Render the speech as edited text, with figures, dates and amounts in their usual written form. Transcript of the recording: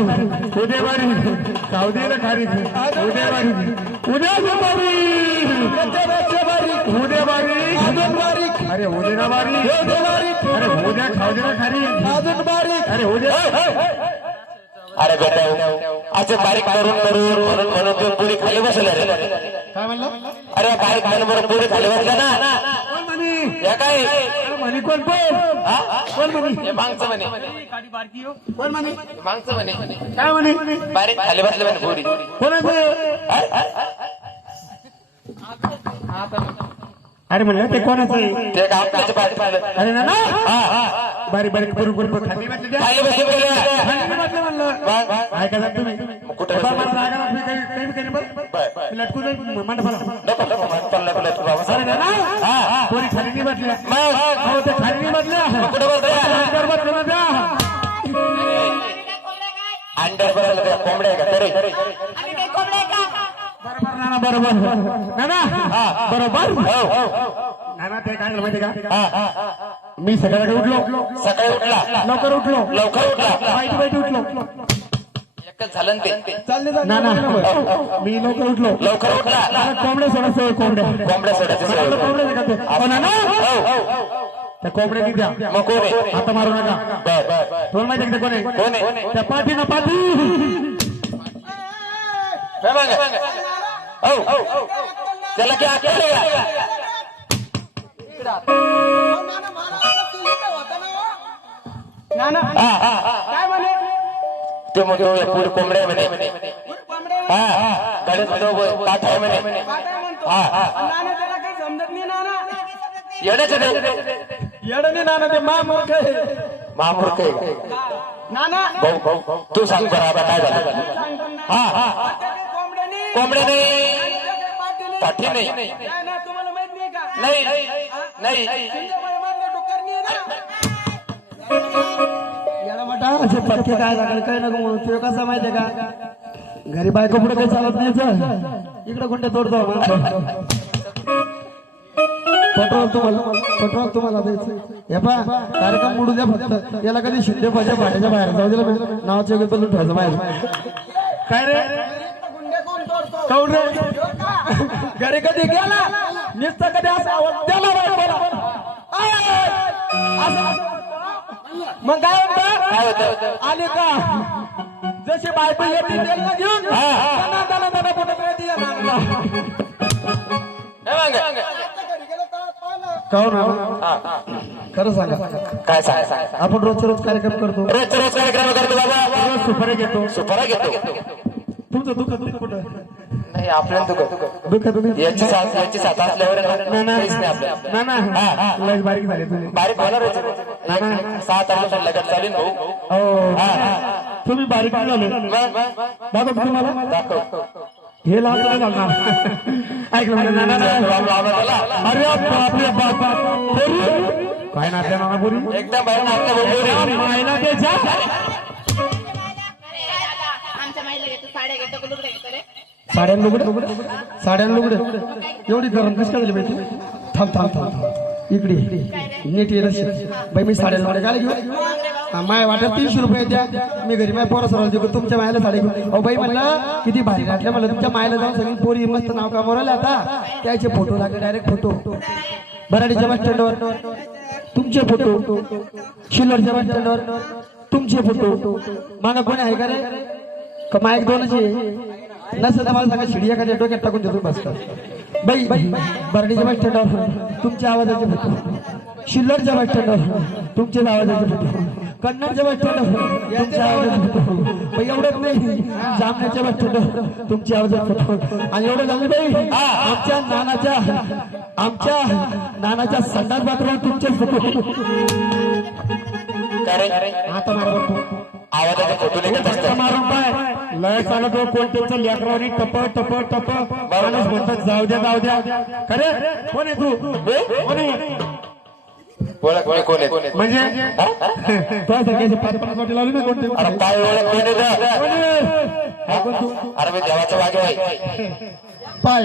उद्यावारी सावधीला खारी उद्यावारी उद्यावारी उद्यावारी अरे उद्या बारी अरे उद्या खावदेला खारी अरे उद्या अरे बेटा असं बारीक करून म्हणून तू पुरी खाली बसला रे काय म्हणलं अरे बारीक म्हणून पुरी खाली बसला ना कोण म्हणे या काय म्हणे कोण कोण म्हणे मागचं म्हणे कोण म्हणे मागचं म्हणे काय म्हणे बारीक खाली बसले म्हणे पुरी कोणाचं अरे म्हणलं ते कोणाचं आहे ते आपल्याचं बारीक पाहिलं अरे ना बारीक बारीक करून करून खाली बसले खाली बसले बोलले म्हणलं ऐका ना तुम्ही कुठे लटकून मंडपाला कुठे कोणी खाली नाही बसल्या ते खाली नाही बसल्या अंडर बरोबर कोंबड्या का तरी बरोबर नाना बरोबर नाना ते काय झालं माहिती का मी सकाळी उठलो सकाळी उठला लवकर उठलो बाईट उठलो एकच झालं ना ते नाना मी लवकर उठलो उठला कोंबड्या सोडायचं कोंबड्या सोडायचं नाना त्या कोंबड्या किती द्या मग कोण आहे आता मारू नका तुला माहिती का कोण आहे त्या पाठी ना पाठी त्याला क्या काय म्हणे ते म्हणतो पुढे कोंबड्या म्हणे गाडीत पाठ आहे म्हणे नाना त्याला काही समजत नाही नाना येण्याचं येडं नाही नाना ते महामूर्ख आहे महामूर्ख आहे नाना भाऊ तू सांग बरं आता काय झालं कोंबड्या नाही पाठी नाही तुम्हाला माहित नाही का नाही याला मोठा असे पटके काय लागले काय नको म्हणून तुला कसं माहितीये का घरी बायको पुढे काही चालत नाही इकडे कोणते तोडतो पेट्रोल तुम्हाला द्यायचं हे पा कार्यक्रम उडू द्या फक्त याला कधी शिंदे पाहिजे भाड्याच्या बाहेर जाऊ दिलं नावाच्या बदलून ठेवायचं बाहेर काय रे कौड रे घरी कधी गेला नुसतं कधी असं आवाज द्याला मग काय होतं आले का जशी बायको येते त्यांना घेऊन दाना कुठं खरं सांगा काय सांग आपण रोज कार्यक्रम करतो रोज कार्यक्रम करतो बाबा रोज सुपारी घेतो तुमचं दुःख कुठं नाही आपल्याला दुःख तुम्ही याची साथ असल्यावर लय बारीक झाले तुम्ही बारीक होणार 7 आठ लगत चालेल भाऊ तुम्ही बारीक झाले दाखव तुम्हाला हे लागलं घालणार ऐकलं अरे बापरे बाप काय नात्या नाना बोरी एकदम बाहेर नात्या मायना त्याच्या साड्यां लुगडे एवढी गरम कशी काय झाली बाई थांब इकडे नीट येत बाई मी साड्या लुगडे काय घेऊ माय वाटत 300 रुपये द्या मी घरी माझ्या पोरा सरळ देऊ तुमच्या मायला साडी घेऊ अहो बाई म्हणलं किती भारी घातल्या म्हणलं तुमच्या मायला जाऊन सगळी पोरी मस्त नाव का मोरायला आता त्याचे फोटो लागले डायरेक्ट फोटो बराडीच्या बस स्टँडवर तुमचे फोटो शिल्लरच्या बस स्टँडवर तुमचे फोटो मागा कोणी आहे का रे का मायक दोनच आहे नसं तर मला सांगा शिडिया खाली डोक्यात टाकून देतो बसतात बाई बर्डीच्या बस स्टँडवर तुमच्या आवाजाचे फोटो शिल्लरच्या बस स्टँडवर तुमचे आवाजाचे फोटो कन्नडच्या बस स्टँडवर तुमच्या आवाजाचे फोटो बाई एवढंच नाही जामण्याच्या बस स्टँडवर तुमच्या आवाजाचे फोटो आणि एवढं झालं बाई आमच्या नानाच्या संडास बाथरूम तुमचे फोटो आता आवाजाचे फोटो निघत असतात मारून पाय लय चालत कोणत्याचं लेकरावरी टप माणूस म्हणतात जाऊ द्या खरे कोण आहे तू कोण आहे कोण म्हणजे तुला सगळ्याचे 5-5 वाटी लावली ना कोणते अरे पाय ओळख अरे मी देवाचं वागे पाय